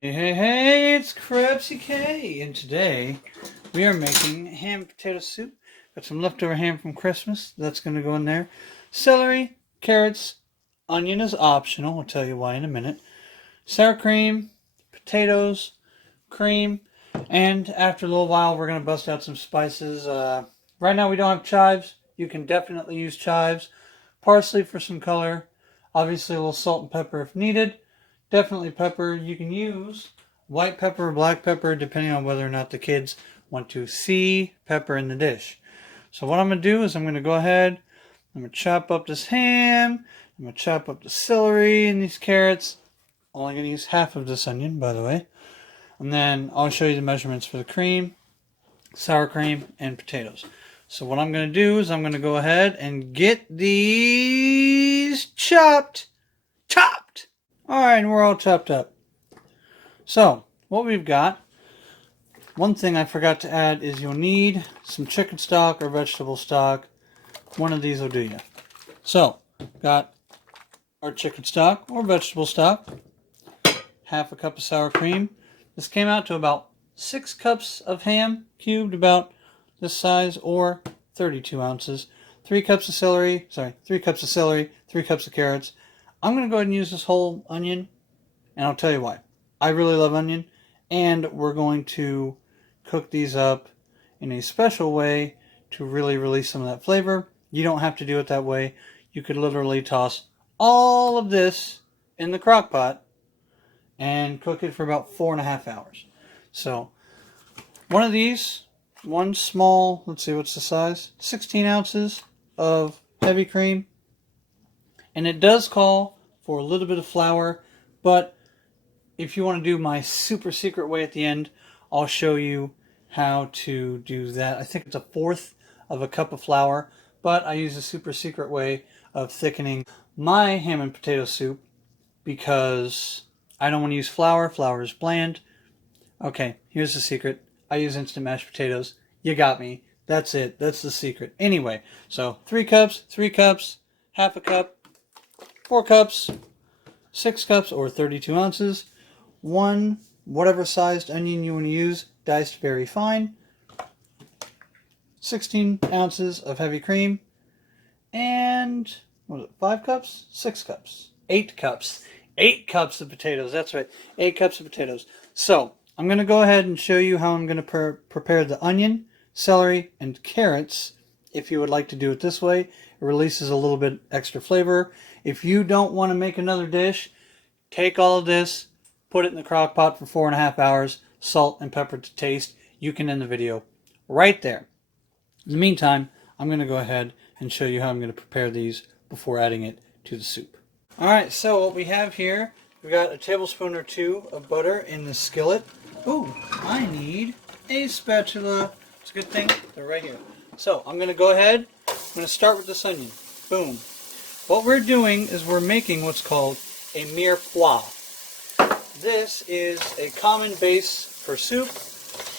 Hey, it's KrepsyK, and today we are making ham and potato soup. Got some leftover ham from Christmas, that's going to go in there. Celery, carrots, onion is optional, I'll tell you why in a minute. Sour cream, potatoes, cream, and after a little while we're going to bust out some spices. Right now we don't have chives, you can definitely use chives. Parsley for some color, obviously a little salt and pepper if needed. Definitely pepper. You can use white pepper or black pepper depending on whether or not the kids want to see pepper in the dish. So what I'm going to do is I'm going to go ahead, I'm going to chop up this ham, I'm going to chop up the celery and these carrots. Only going to use half of this onion, by the way. And then I'll show you the measurements for the cream, sour cream, and potatoes. So what I'm going to do is I'm going to go ahead and get these chopped. Alright, and we're all chopped up. So, what we've got, one thing I forgot to add is you'll need some chicken stock or vegetable stock. One of these will do you. So, got our chicken stock or vegetable stock, half a cup of sour cream. This came out to about 6 cups of ham, cubed about this size, or 32 ounces. 3 cups of celery, 3 cups of carrots. I'm going to go ahead and use this whole onion, and I'll tell you why. I really love onion, and we're going to cook these up in a special way to really release some of that flavor. You don't have to do it that way. You could literally toss all of this in the crock pot and cook it for about 4.5 hours. So, one of these, one small, let's see, what's the size? 16 ounces of heavy cream. And it does call for a little bit of flour, but if you want to do my super secret way at the end, I'll show you how to do that. I think it's 1/4 of a cup of flour, but I use a super secret way of thickening my ham and potato soup because I don't want to use flour. Flour is bland. Okay, here's the secret. I use instant mashed potatoes. You got me. That's it. That's the secret. Anyway, so 3 cups, half a cup, 4 cups, 6 cups, or 32 ounces, 1 whatever sized onion you want to use, diced very fine, 16 ounces of heavy cream, and, what was it, 5 cups? 6 cups. 8 cups. 8 cups of potatoes, that's right, 8 cups of potatoes. So, I'm going to go ahead and show you how I'm going to prepare the onion, celery, and carrots. If you would like to do it this way, it releases a little bit extra flavor. If you don't want to make another dish, take all of this, put it in the crock pot for 4.5 hours, salt and pepper to taste. You can end the video right there. In the meantime, I'm going to go ahead and show you how I'm going to prepare these before adding it to the soup. Alright, so what we have here, we've got a tablespoon or 2 of butter in the skillet. Ooh, I need a spatula. It's a good thing they're right here. So, I'm going to go ahead, I'm going to start with this onion. Boom. What we're doing is we're making what's called a mirepoix. This is a common base for soup.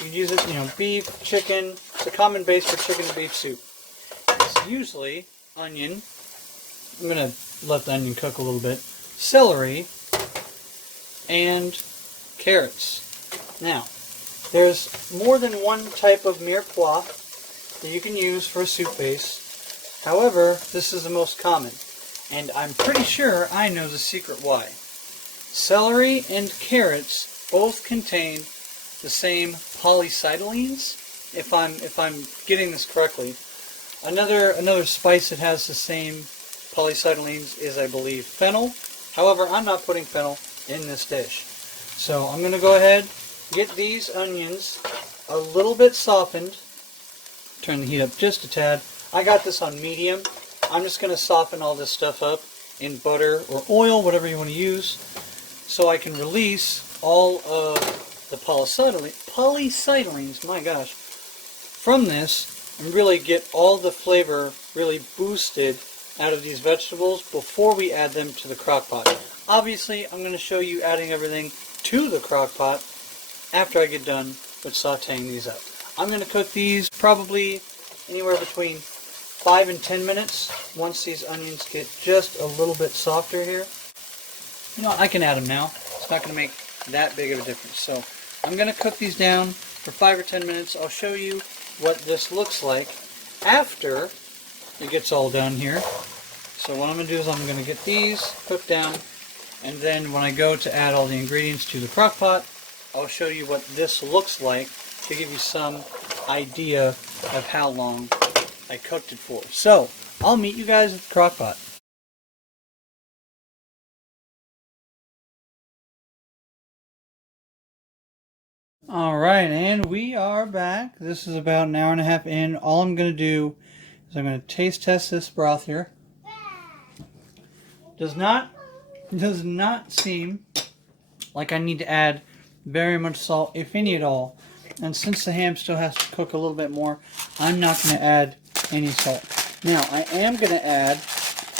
You can use it, beef, chicken. It's a common base for chicken and beef soup. It's usually onion. I'm going to let the onion cook a little bit. Celery and carrots. Now, there's more than one type of mirepoix that you can use for a soup base. However, this is the most common. And I'm pretty sure I know the secret why. Celery and carrots both contain the same polycytolines, if I'm getting this correctly. Another spice that has the same polycytolines is, I believe, fennel. However, I'm not putting fennel in this dish. So I'm going to go ahead, get these onions a little bit softened. Turn the heat up just a tad. I got this on medium. I'm just going to soften all this stuff up in butter or oil, whatever you want to use, so I can release all of the polycytolines, my gosh, from this and really get all the flavor really boosted out of these vegetables before we add them to the crock pot. Obviously, I'm going to show you adding everything to the crock pot after I get done with sauteing these up. I'm going to cook these probably anywhere between 5 and 10 minutes once these onions get just a little bit softer here. You know, I can add them now. It's not going to make that big of a difference. So I'm going to cook these down for 5 or 10 minutes. I'll show you what this looks like after it gets all done here. So what I'm going to do is I'm going to get these cooked down, and then when I go to add all the ingredients to the crock pot, I'll show you what this looks like to give you some idea of how long I cooked it for. So I'll meet you guys at the crock pot. Alright, and we are back. This is about an hour and a half in. All I'm going to do is I'm going to taste test this broth here. Does not seem like I need to add very much salt, if any at all. And since the ham still has to cook a little bit more, I'm not going to add any salt. Now, I am going to add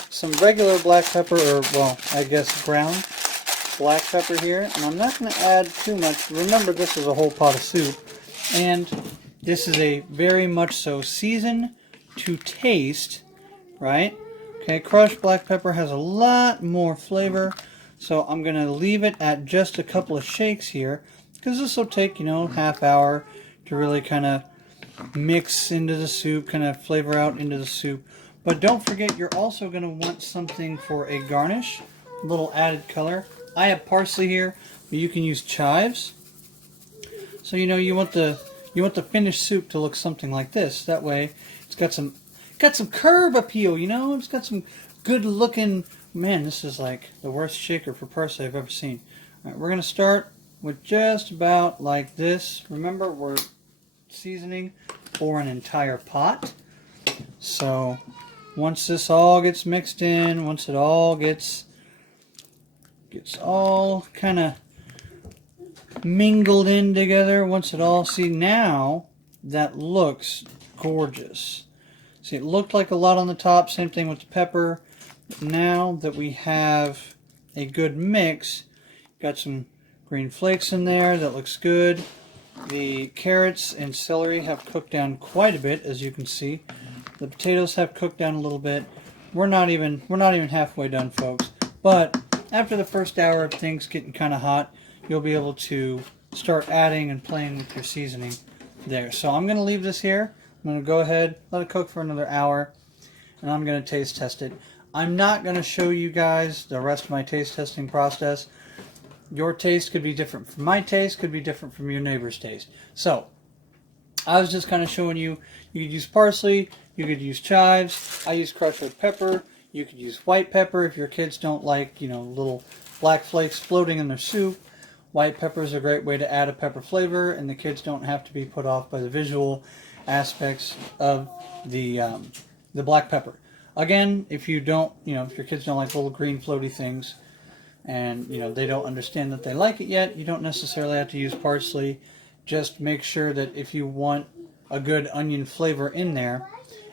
some regular black pepper, or, well, I guess ground black pepper here. And I'm not going to add too much. Remember, this is a whole pot of soup. And this is a very much so season to taste, right? Okay, crushed black pepper has a lot more flavor. So I'm going to leave it at just a couple of shakes here, because this will take, half hour to really kind of mix into the soup, kind of flavor out into the soup. But don't forget, you're also going to want something for a garnish, a little added color. I have parsley here, but you can use chives. So you want the finished soup to look something like this. That way, it's got some curb appeal. It's got some good looking. Man, this is like the worst shaker for parsley I've ever seen. All right, we're going to start with just about like this. Remember, we're seasoning for an entire pot. So once this all gets mixed in, once it all gets all kind of mingled in together, once it all, see, now that looks gorgeous. See, it looked like a lot on the top, same thing with the pepper. Now that we have a good mix, got some green flakes in there, that looks good. The carrots and celery have cooked down quite a bit, as you can see. The potatoes have cooked down a little bit. We're not even halfway done, folks. But after the first hour of things getting kind of hot, you'll be able to start adding and playing with your seasoning there. So I'm going to leave this here. I'm going to go ahead, let it cook for another hour, and I'm going to taste test it. I'm not going to show you guys the rest of my taste testing process. Your taste could be different from my taste, could be different from your neighbor's taste. So, I was just kind of showing you, you could use parsley, you could use chives, I use crushed red pepper, you could use white pepper if your kids don't like, little black flakes floating in their soup. White pepper is a great way to add a pepper flavor, and the kids don't have to be put off by the visual aspects of the black pepper. Again, if you don't, if your kids don't like little green floaty things, and they don't understand that they like it yet, you don't necessarily have to use parsley. Just make sure that if you want a good onion flavor in there,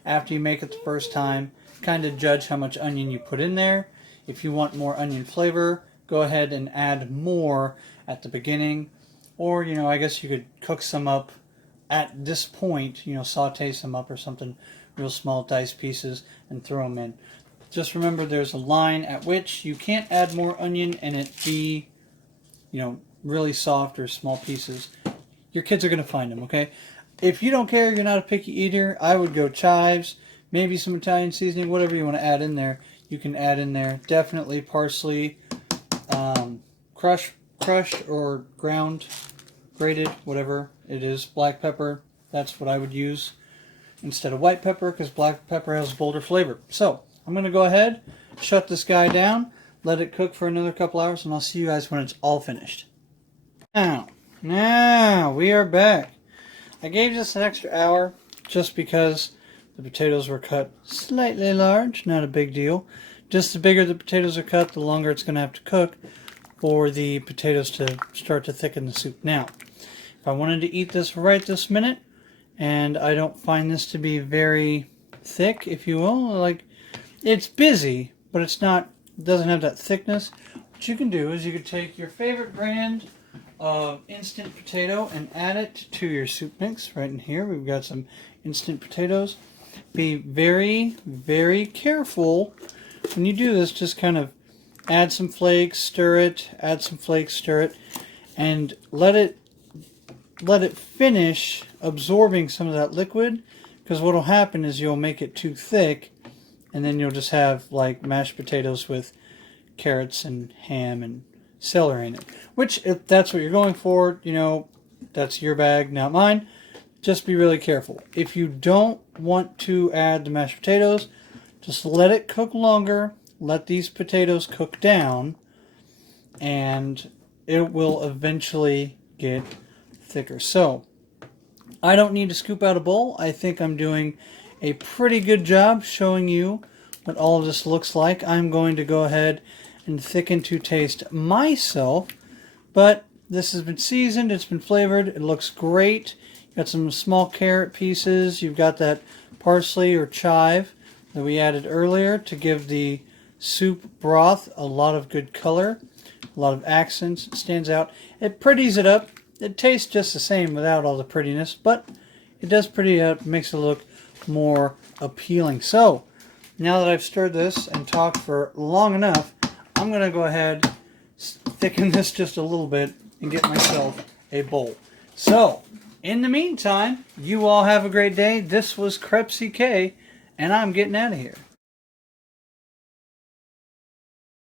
after you make it the first time, kind of judge how much onion you put in there. If you want more onion flavor, go ahead and add more at the beginning, or I guess you could cook some up at this point, saute some up or something, real small diced pieces, and throw them in. Just remember, there's a line at which you can't add more onion and it be, really soft or small pieces. Your kids are going to find them, okay? If you don't care, you're not a picky eater, I would go chives, maybe some Italian seasoning, whatever you want to add in there, you can add in there. Definitely parsley, crushed or ground, grated, whatever it is, black pepper, that's what I would use instead of white pepper, because black pepper has bolder flavor. So, I'm going to go ahead, shut this guy down, let it cook for another couple hours, and I'll see you guys when it's all finished. Now, we are back. I gave this an extra hour just because the potatoes were cut slightly large, not a big deal. Just the bigger the potatoes are cut, the longer it's going to have to cook for the potatoes to start to thicken the soup. Now, if I wanted to eat this right this minute, and I don't find this to be very thick, if you will, like, it's busy, but it doesn't have that thickness. What you can do is you could take your favorite brand of instant potato and add it to your soup mix. Right in here, we've got some instant potatoes. Be very, very careful when you do this. Just kind of add some flakes, stir it, add some flakes, stir it. and let it finish absorbing some of that liquid, because what will happen is you'll make it too thick, and then you'll just have like mashed potatoes with carrots and ham and celery in it. Which, if that's what you're going for, you know, that's your bag, not mine. Just be really careful. If you don't want to add the mashed potatoes, just let it cook longer. Let these potatoes cook down, and it will eventually get thicker. So, I don't need to scoop out a bowl. I think I'm doing a pretty good job showing you what all of this looks like. I'm going to go ahead and thicken to taste myself, but this has been seasoned, it's been flavored, it looks great. You've got some small carrot pieces, you've got that parsley or chive that we added earlier to give the soup broth a lot of good color, a lot of accents. It stands out. It pretties it up. It tastes just the same without all the prettiness, but it does pretty it up, makes it look more appealing. So, now that I've stirred this and talked for long enough, I'm going to go ahead, thicken this just a little bit, and get myself a bowl. So, in the meantime, you all have a great day. This was KrepsyK, and I'm getting out of here.